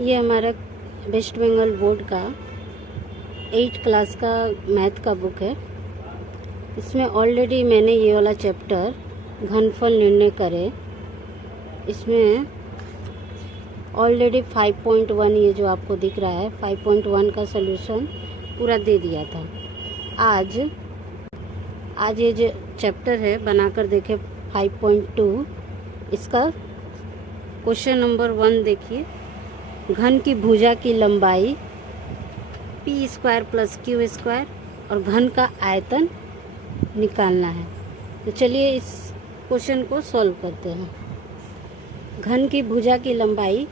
ये हमारा waste Bengal board का 8 क्लास का मैथ का बुक है। इसमें ऑलरेडी मैंने ये वाला चैप्टर घनफल निर्णय करे, इसमें ऑलरेडी 5.1 ये जो आपको दिख रहा है 5.1 का सॉल्यूशन पूरा दे दिया था। आज ये जो चैप्टर है बनाकर देखे 5.2, इसका क्वेश्चन नंबर 1 देखिए। घन की भुजा की लंबाई p square plus q square और घन का आयतन निकालना है। तो चलिए इस क्वेश्चन को सॉल्व करते हैं। घन की भुजा की लंबाई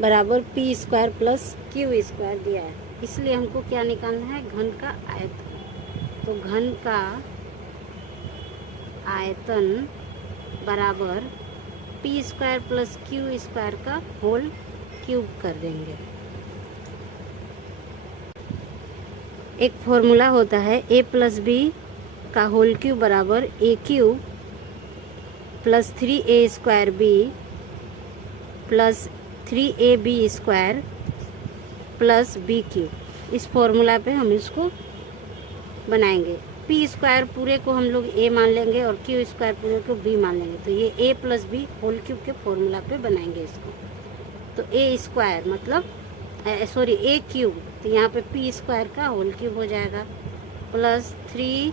बराबर p square plus q square दिया है, इसलिए हमको क्या निकालना है, घन का आयतन। तो घन का आयतन बराबर p square plus q square का होल क्यूब कर देंगे। एक फॉर्मूला होता है a प्लस बी का होल क्यूब बराबर a cube plus 3a square B plus 3ab square plus b cube. इस फॉर्मूला पे हम इसको बनाएंगे। p स्क्वायर पूरे को हम लोग a मान लेंगे और q स्क्वायर पूरे को b मान लेंगे। तो ये a plus B whole cube के फॉर्मूला पे बनाएंगे इसको। तो a स्क्वायर मतलब a क्यूब, तो यहाँ पे p स्क्वायर का होल क्यूब हो जाएगा प्लस 3,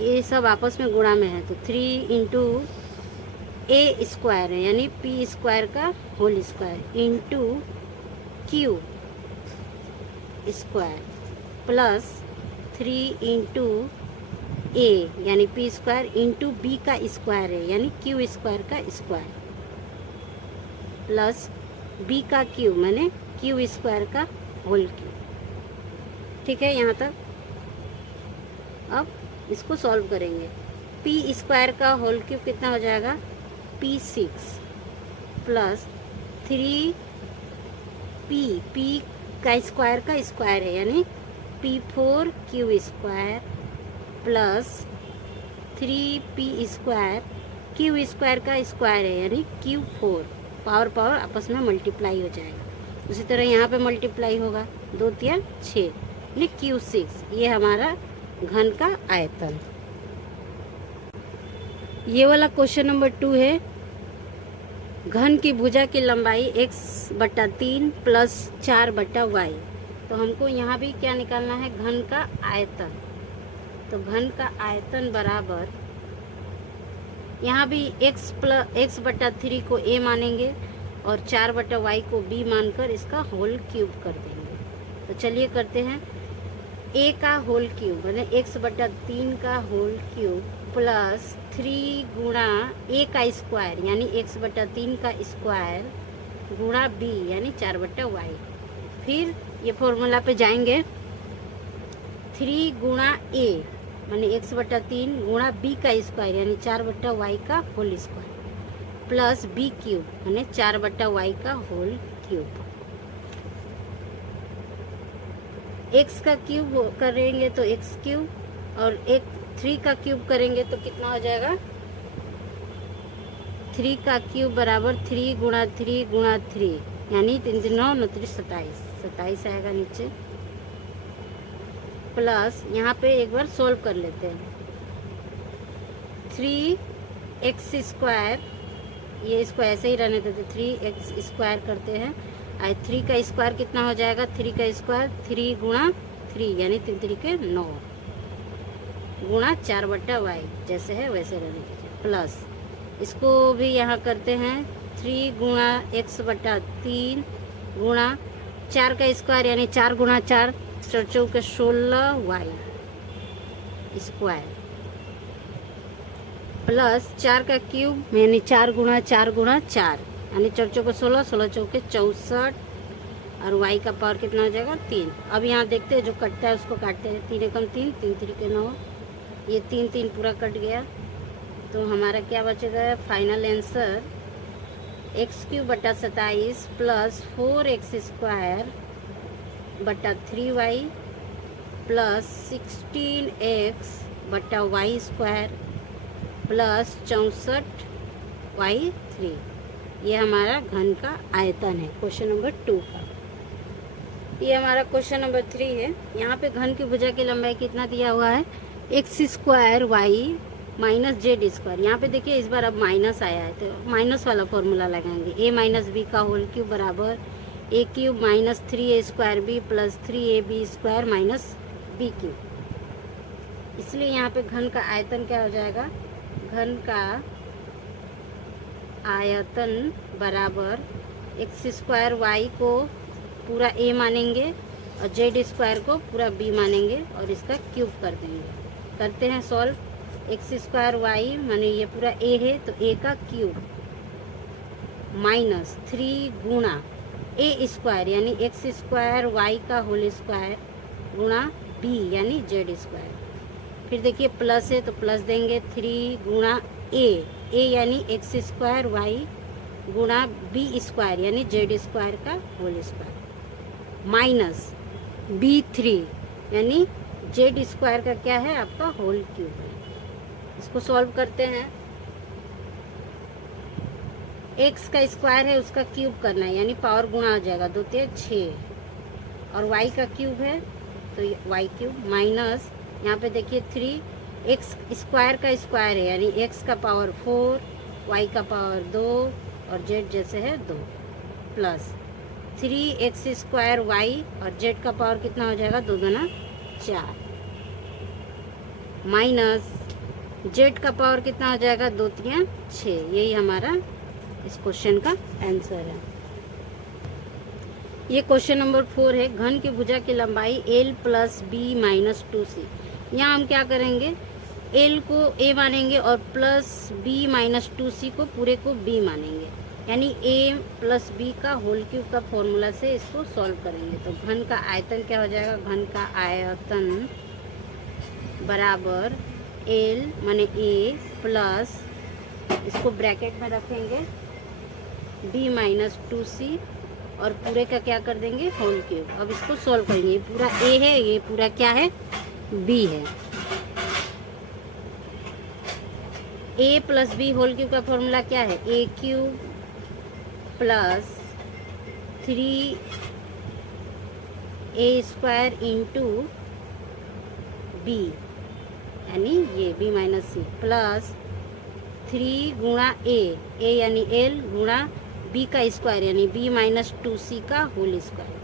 ये सब आपस में गुणा में है तो 3 इंटू a स्क्वायर है यानी p स्क्वायर का whole square into Q square plus 3 into a यानी p स्क्वायर इंटू b का स्क्वायर है यानी q स्क्वायर का स्क्वायर प्लस b का क्यूब माने q स्क्वायर का होल क्यूब। ठीक है यहाँ तक। अब इसको सॉल्व करेंगे। p स्क्वायर का होल क्यूब कितना हो जाएगा, p6 प्लस 3p का स्क्वायर है यानी p4 q square plus 3p square q square का स्क्वायर है यानी q4। पावर आपस में मल्टीप्लाई हो जाएगा। उसी तरह यहाँ पे मल्टीप्लाई होगा, 2 3 6 यानी q6। ये हमारा घन का आयतन। ये वाला क्वेश्चन नंबर 2 है। घन की भुजा की लंबाई x/3 प्लस 4/y। तो हमको यहाँ भी क्या निकालना है, घन का आयतन। तो घन का आयतन बराबर यहाँ भी x/3 को a मानेंगे और 4/y को b मानकर इसका होल क्यूब कर देंगे। तो चलिए करते हैं। a का होल क्यूब यानी x/3 का होल क्यूब प्लस 3 गुणा a का स्क्वायर यानी x/3 का स्क्वायर गुणा b यानी 4/y। फिर ये फॉर्मूला पे जाएंगे। 3 गुणा a माने x/3 गुणा b का स्क्वायर यानी 4/y का whole square plus b cube यानी 4/y का होल क्यूब। x का क्यूब करेंगे तो x क्यूब और 3 का क्यूब करेंगे तो कितना हो जाएगा, 3 का क्यूब बराबर 3 गुणा 3 यानी 3 9 27 आएगा नीचे प्लस यहाँ पे एक बार सोल्व कर लेते हैं। 3x स्क्वायर, ये इसको ऐसे ही रहने देते, 3x स्क्वायर करते हैं। 3 का स्क्वायर कितना हो जाएगा, 3 का स्क्वायर 3 गुणा 3 यानी 3 3 के 9 गुणा 4/y जैसे है वैसे रहने दीजिए प्लस इसको भी यहाँ करते हैं। 3 गुणा x/3 गुणा 4 का स्क्वायर यानी 4 गुणा 4 4 के 16y स्क्वायर प्लस 4 का क्यूब यानी 4 गुणा 4 यानी 4 के 16 16 के 64 और y का पावर कितना हो जाएगा 3। अब यहाँ देखते हैं जो कटता है उसको काटते हैं। 3 एकम 3 3 3 के 9, ये 3 3 पूरा कट गया। तो हमारा क्या बचेगा, final answer x³/27 plus 4x square बटा 3y plus 16x/y square plus 64y3 ये हमारा घन का आयतन है क्वेश्चन नंबर 2 का। ये हमारा क्वेश्चन नंबर 3 है। यहाँ पे घन की भुजा की लंबाई कितना दिया हुआ है, X square Y minus Z square. यहाँ पे देखिए इस बार अब माइनस आया है तो माइनस वाला फॉर्मूला लगाएंगे। ए माइनस बी का होल क्यूब बराबर a cube minus 3a square B plus 3ab square minus b cube. इसलिए यहाँ पे घन का आयतन क्या हो जाएगा, घन का आयतन बराबर एक्स स्क्वायर वाई को पूरा a मानेंगे और जेड स्क्वायर को पूरा b मानेंगे और इसका क्यूब कर देंगे। करते हैं सॉल्व। एक्स स्क्वायर वाई माने ये पूरा a है तो a का क्यूब माइनस 3 गुणा a स्क्वायर यानी एक्स स्क्वायर वाई का होल स्क्वायर गुणा b यानी जेड स्क्वायर। फिर देखिए प्लस है तो प्लस देंगे 3 गुणा a यानी एक्स स्क्वायर वाई गुणा b स्क्वायर यानी जेड स्क्वायर का होल स्क्वायर माइनस b3 यानी जेड स्क्वायर का क्या है आपका होल क्यूब है। इसको सॉल्व करते हैं। x का स्क्वायर है उसका क्यूब करना है यानी पावर गुणा हो जाएगा 2 3 6 और y का क्यूब है तो y क्यूब माइनस यहाँ पे देखिए 3 x स्क्वायर का स्क्वायर है यानी x का पावर 4 y का पावर 2 और z जैसे है 2 प्लस 3x स्क्वायर y और z का पावर कितना हो जाएगा 2 दूना 4 माइनस z का पावर कितना हो जाएगा 2 3 6। यही हमारा इस क्वेश्चन का आंसर है। ये क्वेश्चन नंबर 4 है। घन की भुजा की लंबाई l plus B minus 2c। यहाँ हम क्या करेंगे, l को a मानेंगे और प्लस b माइनस 2c को पूरे को b मानेंगे यानी a प्लस बी का होल क्यूब का फॉर्मूला से इसको सॉल्व करेंगे। तो घन का आयतन क्या हो जाएगा, घन का आयतन बराबर l माने a प्लस इसको ब्रैकेट में रखेंगे b माइनस 2c और पूरे का क्या कर देंगे होल क्यूब। अब इसको सॉल्व करेंगे। ये पूरा a है, ये पूरा क्या है b है। a plus B whole cube का फॉर्मूला क्या है, a cube plus 3a square into b यानी ये b माइनस सी प्लस 3 गुणा a यानी l गुणा b का स्क्वायर यानी b माइनस 2c का whole square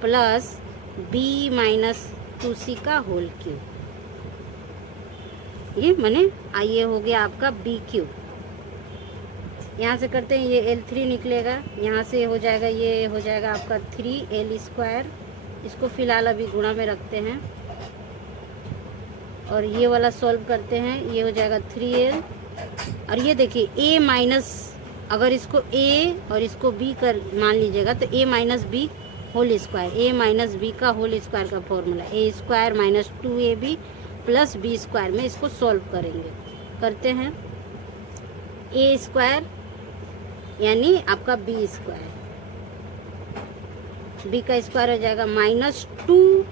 plus b minus 2c का होल क्यूब। ये माने ये हो गया आपका b क्यूब। यहाँ से करते हैं ये l3 निकलेगा, यहाँ से हो जाएगा ये हो जाएगा आपका 3l स्क्वायर। इसको फिलहाल अभी गुणा में रखते हैं और ये वाला सॉल्व करते हैं। ये हो जाएगा 3l और ये देखिए a माइनस, अगर इसको a और इसको b कर मान लीजिएगा तो a minus B whole square, a minus B का होल स्क्वायर का formula a square minus 2ab plus B square में इसको सॉल्व करेंगे। करते हैं a स्क्वायर यानी आपका बी स्क्वायर, बी का स्क्वायर हो जाएगा माइनस 2ab,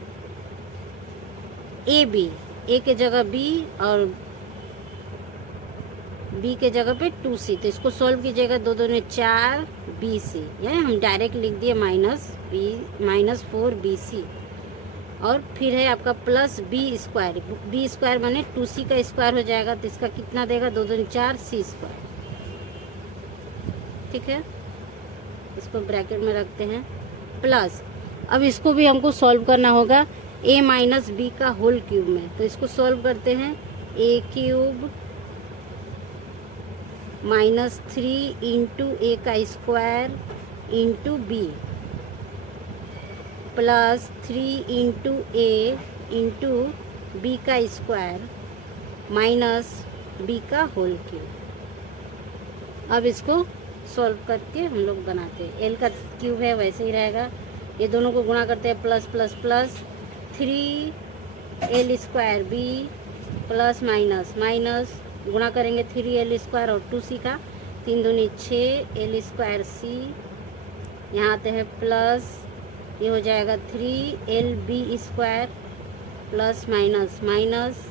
ए के जगह बी और बी के जगह पे 2c। तो इसको सॉल्व कीजिएगा 2 2 4 bc यानी हम डायरेक्ट लिख दिए माइनस 4bc और फिर है आपका प्लस बी स्क्वायर माने 2c का स्क्वायर हो जाएगा तो इसका कितना देगा 2 2 4 c स्क्वायर। ठीक है, इसको ब्रैकेट में रखते हैं प्लस अब इसको भी हमको सॉल्व करना होगा a माइनस बी का होल क्यूब में। तो इसको सॉल्व करते हैं a cube minus 3 into a का square into b plus 3 into a into b का स्क्वायर माइनस बी का होल क्यूब। अब इसको सॉल्व करके हम लोग बनाते हैं। एल का क्यूब है वैसे ही रहेगा, ये दोनों को गुणा करते हैं plus plus plus 3l square B plus minus minus गुणा करेंगे 3l स्क्वायर और 2c का 3 दूनी 6l स्क्वायर सी। यहाँ आते हैं प्लस ये हो जाएगा 3lb square plus minus minus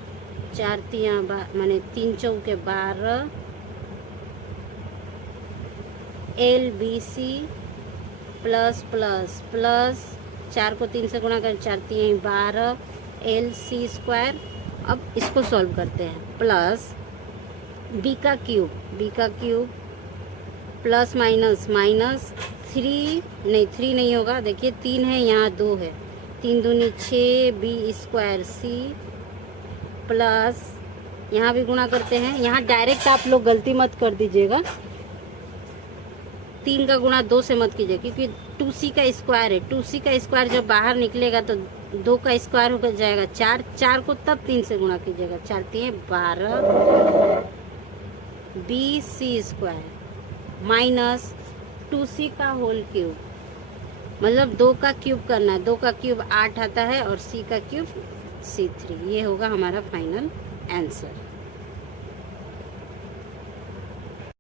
4 3 माने 3 चौके 12 L B C plus plus plus 4 को 3 से गुणा कर 4 3 12 एल सी स्क्वायर। अब इसको सॉल्व करते हैं। प्लस बी का क्यूब प्लस माइनस माइनस 3 नहीं होगा, देखिए 3 है यहाँ 2 है, 3 दूनी 6 बी स्क्वायर सी प्लस यहाँ भी गुणा करते हैं। यहाँ डायरेक्ट आप लोग गलती मत कर दीजिएगा, 3 का गुणा 2 से मत कीजिए क्योंकि 2c का स्क्वायर है। 2c का स्क्वायर जब बाहर निकलेगा तो 2 का स्क्वायर होकर जाएगा 4 को तब 3 से गुणा कीजिएगा। 4 3 12 B C square minus 2c का होल क्यूब, मतलब 2 का क्यूब करना है। 2 का क्यूब 8 आता है और c का क्यूब C3। ये होगा हमारा फाइनल आंसर।